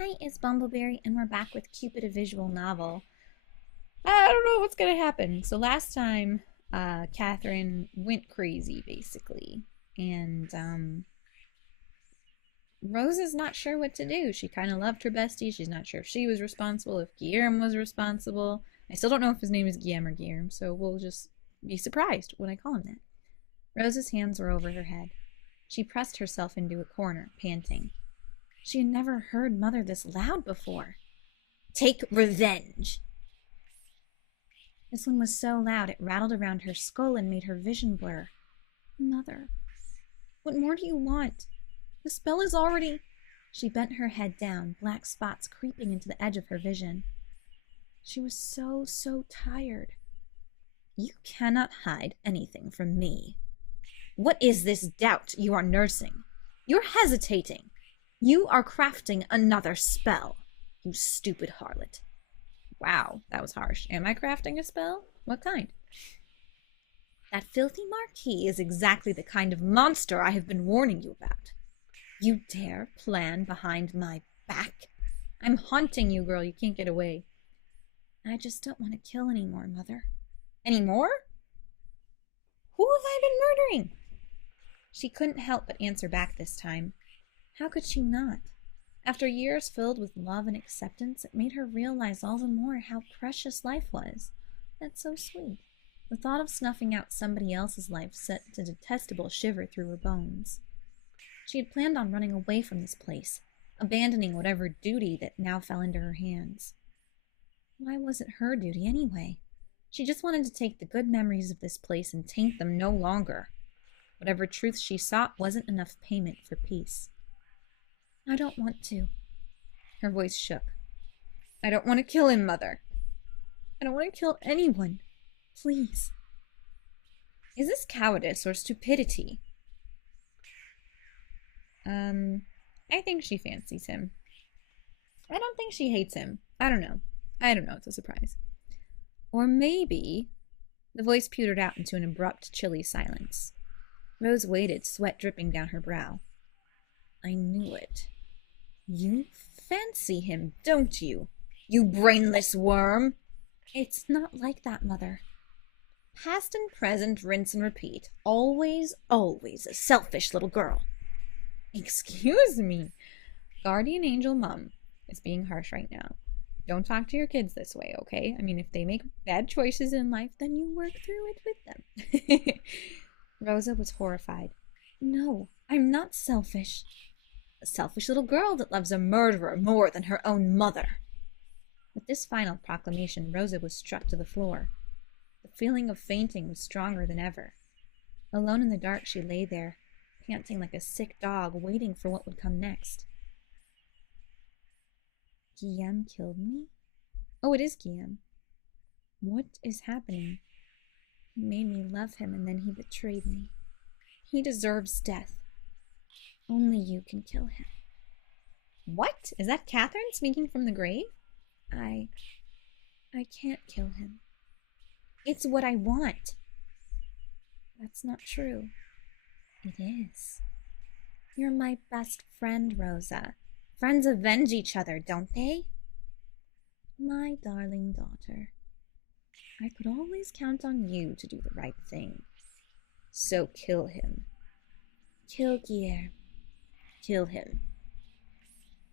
Hi, it's Bumbleberry, and we're back with Cupid, a visual novel. I don't know what's gonna happen. So last time, Catherine went crazy, basically. And, Rosa's not sure what to do. She kind of loved her bestie. She's not sure if she was responsible, if Guilleme was responsible. I still don't know if his name is Guilleme or Guilleme, so we'll just be surprised when I call him that. Rosa's hands were over her head. She pressed herself into a corner, panting. She had never heard Mother this loud before. Take revenge! This one was so loud it rattled around her skull and made her vision blur. Mother, what more do you want? The spell is already... She bent her head down, black spots creeping into the edge of her vision. She was so tired. You cannot hide anything from me. What is this doubt you are nursing? You're hesitating. You are crafting another spell, you stupid harlot. Wow, that was harsh. Am I crafting a spell? What kind? That filthy Marquis is exactly the kind of monster I have been warning you about. You dare plan behind my back? I'm haunting you, girl. You can't get away. I just don't want to kill anymore, Mother. Any more? Who have I been murdering? She couldn't help but answer back this time. How could she not? After years filled with love and acceptance, it made her realize all the more how precious life was. That's so sweet. The thought of snuffing out somebody else's life sent a detestable shiver through her bones. She had planned on running away from this place, abandoning whatever duty that now fell into her hands. Why was it her duty anyway? She just wanted to take the good memories of this place and taint them no longer. Whatever truth she sought wasn't enough payment for peace. I don't want to. Her voice shook. I don't want to kill him, Mother. I don't want to kill anyone. Please. Is this cowardice or stupidity? I think she fancies him. I don't think she hates him. I don't know. It's a surprise. Or maybe... The voice petered out into an abrupt, chilly silence. Rose waited, sweat dripping down her brow. I knew it. You fancy him, don't you? You brainless worm! It's not like that, Mother. Past and present, rinse and repeat. Always a selfish little girl. Excuse me. Guardian Angel Mum is being harsh right now. Don't talk to your kids this way, okay? I mean, if they make bad choices in life, then you work through it with them. Rosa was horrified. No, I'm not selfish. A selfish little girl that loves a murderer more than her own mother. With this final proclamation, Rosa was struck to the floor. The feeling of fainting was stronger than ever. Alone in the dark, she lay there, panting like a sick dog, waiting for what would come next. Guilleme killed me? Oh, it is Guilleme. What is happening? He made me love him, and then he betrayed me. He deserves death. Only you can kill him. What? Is that Catherine speaking from the grave? I can't kill him. It's what I want. That's not true. It is. You're my best friend, Rosa. Friends avenge each other, don't they? My darling daughter. I could always count on you to do the right thing. So kill him. Kill Guilleme. Kill him.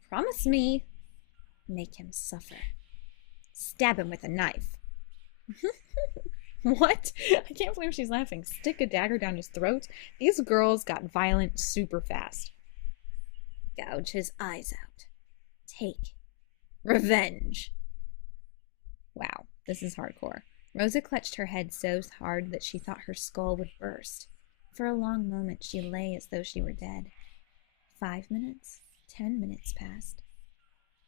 Promise me. Make him suffer. Stab him with a knife. What? I can't believe she's laughing. Stick a dagger down his throat? These girls got violent super fast. Gouge his eyes out. Take revenge. Wow, this is hardcore. Rosa clutched her head so hard that she thought her skull would burst. For a long moment she lay as though she were dead. 5 minutes, 10 minutes passed.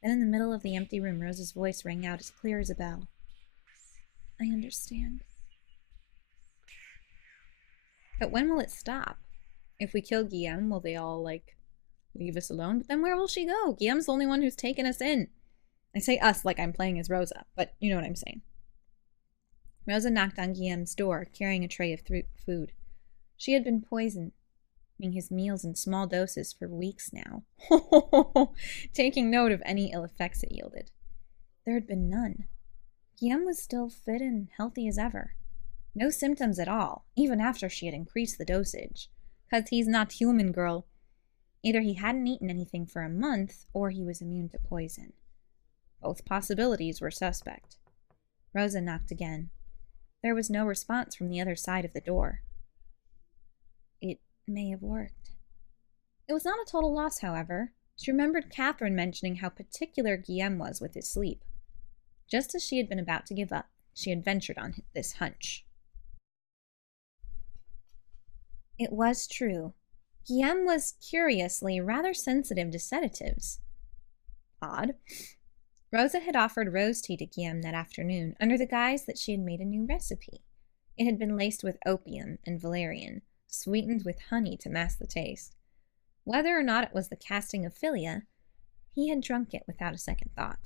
Then in the middle of the empty room, Rosa's voice rang out as clear as a bell. I understand. But when will it stop? If we kill Guilleme, will they all, leave us alone? But then where will she go? Guilleme's the only one who's taken us in. I say us like I'm playing as Rosa, but you know what I'm saying. Rosa knocked on Guilleme's door, carrying a tray of food. She had been poisoned. eating his meals in small doses for weeks now, taking note of any ill effects it yielded. There had been none. Guilleme was still fit and healthy as ever. No symptoms at all, even after she had increased the dosage. 'Cause he's not human, girl. Either he hadn't eaten anything for a month, or he was immune to poison. Both possibilities were suspect. Rosa knocked again. There was no response from the other side of the door. It may have worked. It was not a total loss, however. She remembered Catherine mentioning how particular Guilleme was with his sleep. Just as she had been about to give up, she had ventured on this hunch. It was true. Guilleme was curiously rather sensitive to sedatives. Odd. Rosa had offered rose tea to Guilleme that afternoon under the guise that she had made a new recipe. It had been laced with opium and valerian, sweetened with honey to mask the taste. Whether or not it was the casting of Philia, he had drunk it without a second thought.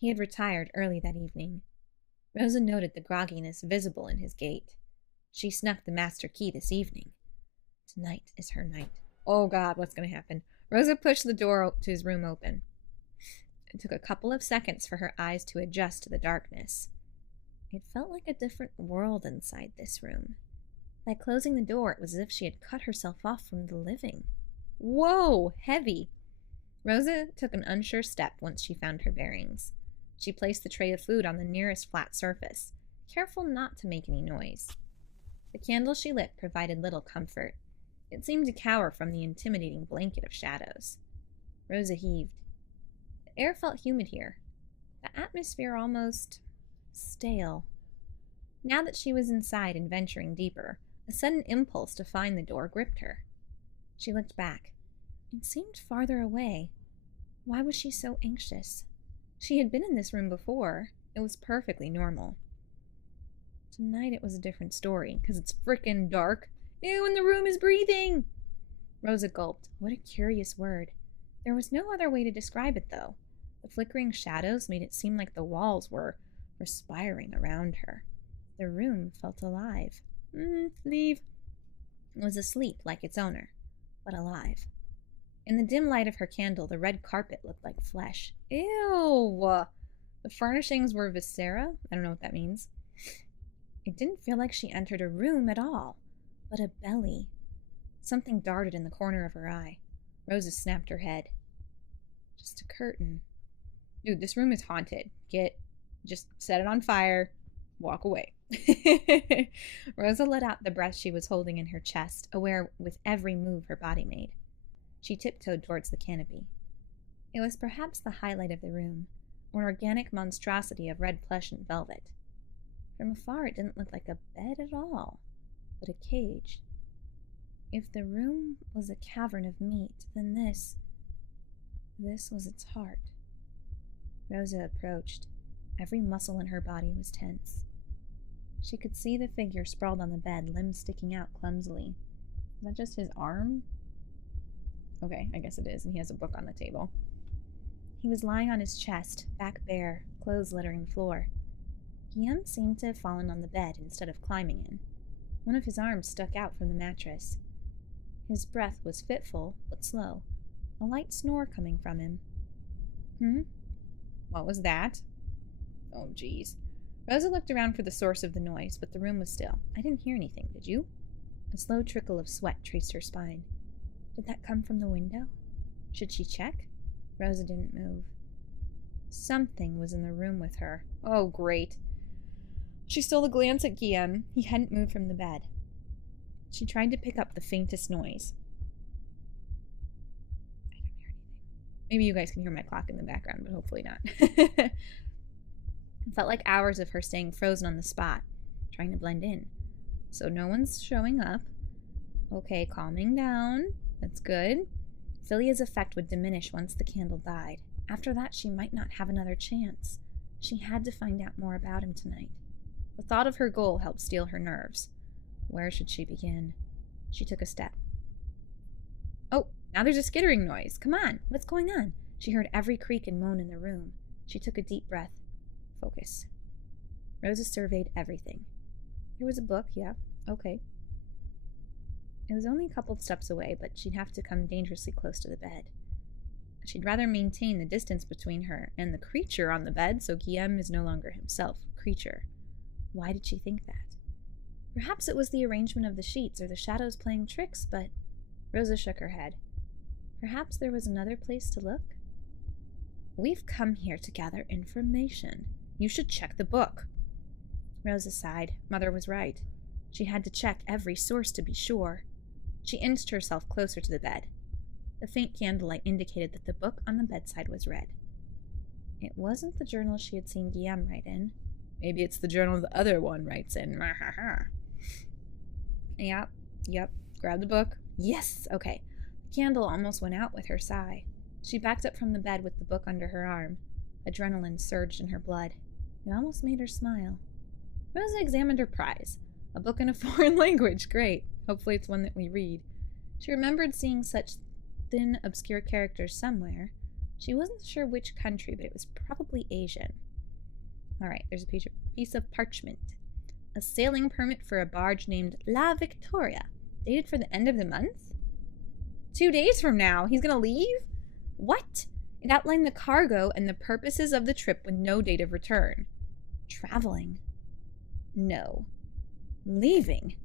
He had retired early that evening. Rosa noted the grogginess visible in his gait. She snuck the master key this evening. Tonight is her night. Oh God, what's going to happen? Rosa pushed the door to his room open. It took a couple of seconds for her eyes to adjust to the darkness. It felt like a different world inside this room. By closing the door, it was as if she had cut herself off from the living. Whoa, heavy. Rosa took an unsure step once she found her bearings. She placed the tray of food on the nearest flat surface, careful not to make any noise. The candle she lit provided little comfort. It seemed to cower from the intimidating blanket of shadows. Rosa heaved. The air felt humid here, the atmosphere almost stale. Now that she was inside and venturing deeper, a sudden impulse to find the door gripped her. She looked back. It seemed farther away. Why was she so anxious? She had been in this room before. It was perfectly normal. Tonight it was a different story, because it's frickin' dark. Ew, and the room is breathing! Rosa gulped. What a curious word. There was no other way to describe it, though. The flickering shadows made it seem like the walls were respiring around her. The room felt alive. Leave. It was asleep like its owner, but alive. In the dim light of her candle, the red carpet looked like flesh. Ew! The furnishings were viscera. I don't know what that means. It didn't feel like she entered a room at all, but a belly. Something darted in the corner of her eye. Rosa snapped her head. Just a curtain. Dude, this room is haunted. Just set it on fire. Walk away. Rosa let out the breath she was holding in her chest, aware with every move her body made. She tiptoed towards the canopy. It was perhaps the highlight of the room, an organic monstrosity of red plush and velvet. From afar, it didn't look like a bed at all, but a cage. If the room was a cavern of meat, then this was its heart. Rosa approached. Every muscle in her body was tense. She could see the figure sprawled on the bed, limbs sticking out clumsily. Is that just his arm? Okay, I guess it is, and he has a book on the table. He was lying on his chest, back bare, clothes littering the floor. Guilleme seemed to have fallen on the bed instead of climbing in. One of his arms stuck out from the mattress. His breath was fitful, but slow, a light snore coming from him. What was that? Oh, geez. Rosa looked around for the source of the noise, but the room was still. I didn't hear anything, did you? A slow trickle of sweat traced her spine. Did that come from the window? Should she check? Rosa didn't move. Something was in the room with her. Oh, great. She stole a glance at Guilleme. He hadn't moved from the bed. She tried to pick up the faintest noise. I don't hear anything. Maybe you guys can hear my clock in the background, but hopefully not. It felt like hours of her staying frozen on the spot, trying to blend in. So no one's showing up. Okay, calming down. That's good. Philia's effect would diminish once the candle died. After that, she might not have another chance. She had to find out more about him tonight. The thought of her goal helped steel her nerves. Where should she begin? She took a step. Oh, now there's a skittering noise. Come on, what's going on? She heard every creak and moan in the room. She took a deep breath. Focus. Rosa surveyed everything. There was a book, yeah, okay. It was only a couple of steps away, but she'd have to come dangerously close to the bed. She'd rather maintain the distance between her and the creature on the bed, so Guilleme is no longer himself, creature. Why did she think that? Perhaps it was the arrangement of the sheets or the shadows playing tricks, but Rosa shook her head. Perhaps there was another place to look? We've come here to gather information. You should check the book. Rosa sighed. Mother was right. She had to check every source to be sure. She inched herself closer to the bed. The faint candlelight indicated that the book on the bedside was red. It wasn't the journal she had seen Guilleme write in. Maybe it's the journal the other one writes in. Yep. Grab the book. Yes, okay. The candle almost went out with her sigh. She backed up from the bed with the book under her arm. Adrenaline surged in her blood. It almost made her smile. Rosa examined her prize. A book in a foreign language. Great. Hopefully it's one that we read. She remembered seeing such thin, obscure characters somewhere. She wasn't sure which country, but it was probably Asian. All right, there's a piece of parchment. A sailing permit for a barge named La Victoria, dated for the end of the month? 2 days from now, he's gonna leave? What? It outlined the cargo and the purposes of the trip with no date of return. Traveling. No. Leaving.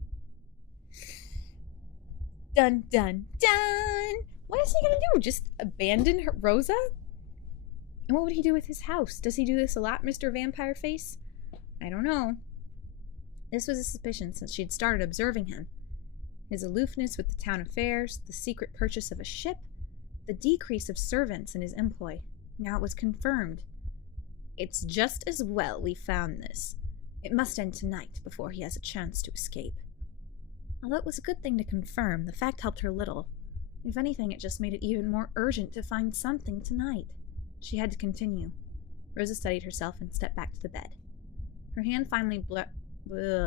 Dun, dun, dun! What is he gonna do? Just abandon Rosa? And what would he do with his house? Does he do this a lot, Mr. Vampire Face? I don't know. This was a suspicion since she'd started observing him. His aloofness with the town affairs, the secret purchase of a ship, the decrease of servants in his employ. Now it was confirmed. It's just as well we found this. It must end tonight before he has a chance to escape. Although it was a good thing to confirm, the fact helped her little. If anything, it just made it even more urgent to find something tonight. She had to continue. Rosa steadied herself and stepped back to the bed. Her hand finally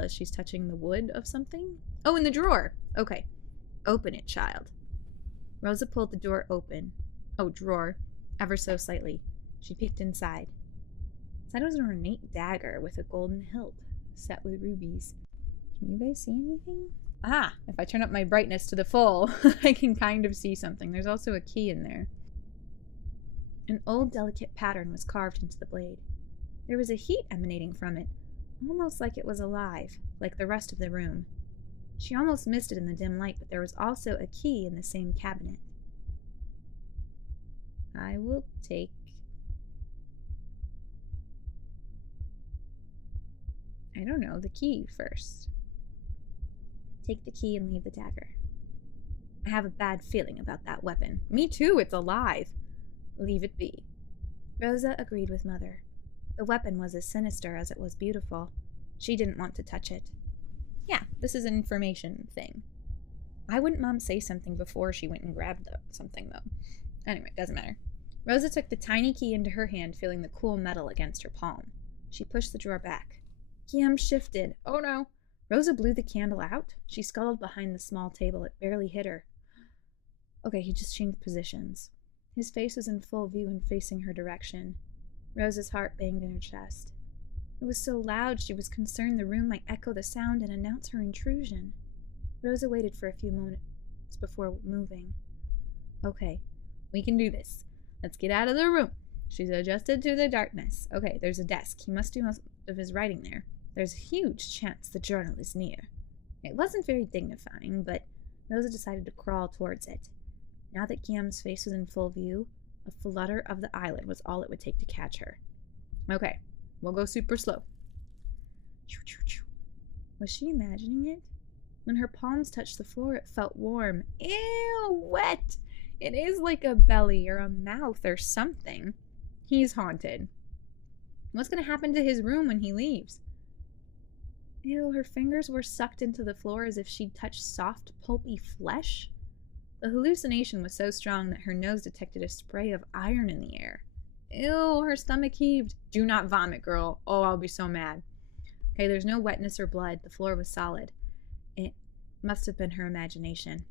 she's touching the wood of something? Oh, in the drawer! Okay. Open it, child. Rosa pulled the door open. Oh, drawer. Ever so slightly. She peeked inside. Inside was an ornate dagger with a golden hilt, set with rubies. Can you guys see anything? Ah, if I turn up my brightness to the full, I can kind of see something. There's also a key in there. An old, delicate pattern was carved into the blade. There was a heat emanating from it, almost like it was alive, like the rest of the room. She almost missed it in the dim light, but there was also a key in the same cabinet. I will take... I don't know, the key first. Take the key and leave the dagger. I have a bad feeling about that weapon. Me too, it's alive. Leave it be. Rosa agreed with Mother. The weapon was as sinister as it was beautiful. She didn't want to touch it. Yeah, this is an information thing. Why wouldn't Mom say something before she went and grabbed something, though? Anyway, doesn't matter. Rosa took the tiny key into her hand, feeling the cool metal against her palm. She pushed the drawer back. Guilleme shifted. Oh no! Rosa blew the candle out. She scuttled behind the small table. It barely hit her. Okay, he just changed positions. His face was in full view and facing her direction. Rosa's heart banged in her chest. It was so loud she was concerned the room might echo the sound and announce her intrusion. Rosa waited for a few moments before moving. Okay, we can do this. Let's get out of the room. She's adjusted to the darkness. Okay, there's a desk. He must do most of his writing there. There's a huge chance the journal is near. It wasn't very dignifying, but Rosa decided to crawl towards it. Now that Guilleme's face was in full view, a flutter of the eyelid was all it would take to catch her. Okay, we'll go super slow. Was she imagining it? When her palms touched the floor, it felt warm. Ew, wet! It is like a belly or a mouth or something. He's haunted. What's going to happen to his room when he leaves? Ew, her fingers were sucked into the floor as if she'd touched soft, pulpy flesh. The hallucination was so strong that her nose detected a spray of iron in the air. Ew, her stomach heaved. Do not vomit, girl. Oh, I'll be so mad. Okay, there's no wetness or blood. The floor was solid. It must have been her imagination.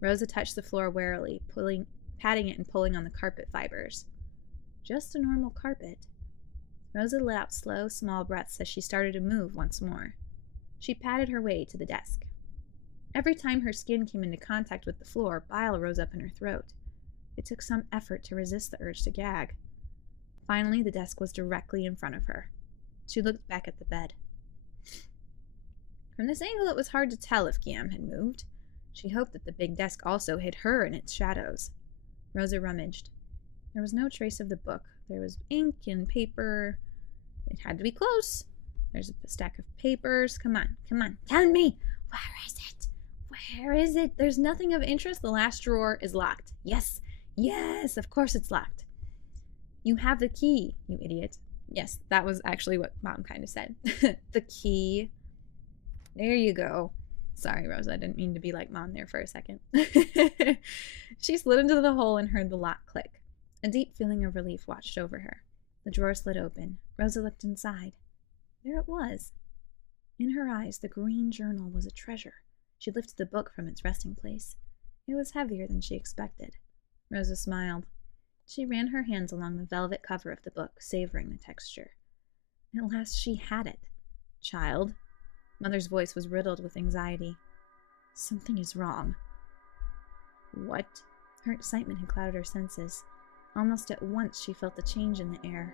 Rosa touched the floor warily, patting it and pulling on the carpet fibers. Just a normal carpet. Rosa let out slow, small breaths as she started to move once more. She patted her way to the desk. Every time her skin came into contact with the floor, bile rose up in her throat. It took some effort to resist the urge to gag. Finally, the desk was directly in front of her. She looked back at the bed. From this angle, it was hard to tell if Guilleme had moved. She hoped that the big desk also hid her in its shadows. Rosa rummaged. There was no trace of the book. There was ink and paper. It had to be close. There's a stack of papers. Come on, tell me! Where is it? Where is it? There's nothing of interest. The last drawer is locked. Yes, of course it's locked. You have the key, you idiot. Yes, that was actually what Mom kind of said. The key. There you go. Sorry, Rosa, I didn't mean to be like Mom there for a second. She slid into the hole and heard the lock click. A deep feeling of relief washed over her. The drawer slid open. Rosa looked inside. There it was. In her eyes, the green journal was a treasure. She lifted the book from its resting place. It was heavier than she expected. Rosa smiled. She ran her hands along the velvet cover of the book, savoring the texture. At last she had it. Child. Mother's voice was riddled with anxiety. Something is wrong. What? Her excitement had clouded her senses. Almost at once she felt the change in the air.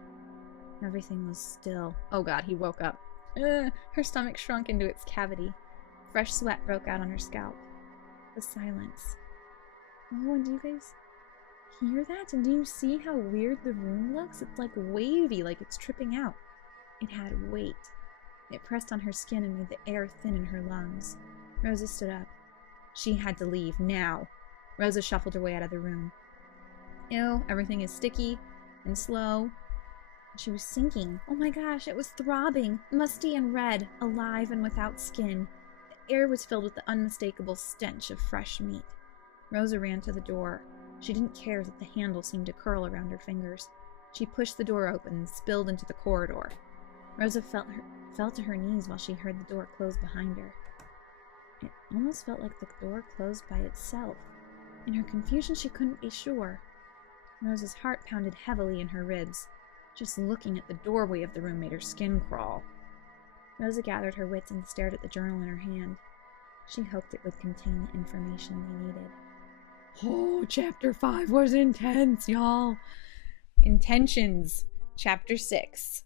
Everything was still. Oh God, he woke up. Her stomach shrunk into its cavity. Fresh sweat broke out on her scalp. The silence. Oh, and do you guys hear that? And do you see how weird the room looks? It's like wavy, like it's tripping out. It had weight. It pressed on her skin and made the air thin in her lungs. Rosa stood up. She had to leave, now. Rosa shuffled her way out of the room. Ew, everything is sticky and slow. She was sinking. Oh my gosh, it was throbbing, musty and red, alive and without skin. The air was filled with the unmistakable stench of fresh meat. Rosa ran to the door. She didn't care that the handle seemed to curl around her fingers. She pushed the door open and spilled into the corridor. Rosa fell to her knees while she heard the door close behind her. It almost felt like the door closed by itself. In her confusion, she couldn't be sure. Rosa's heart pounded heavily in her ribs. Just looking at the doorway of the room made her skin crawl. Rosa gathered her wits and stared at the journal in her hand. She hoped it would contain the information they needed. Oh, Chapter 5 was intense, y'all. Intentions. Chapter 6.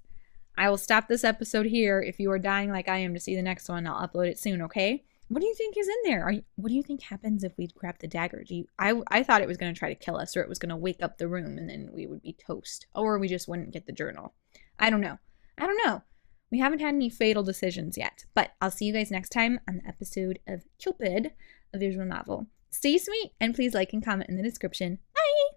I will stop this episode here. If you are dying like I am to see the next one, I'll upload it soon, okay? What do you think is in there? What do you think happens if we grab the dagger? I thought it was going to try to kill us, or it was going to wake up the room and then we would be toast. Or we just wouldn't get the journal. I don't know. We haven't had any fatal decisions yet. But I'll see you guys next time on the episode of Cupid, a visual novel. Stay sweet, and please like and comment in the description.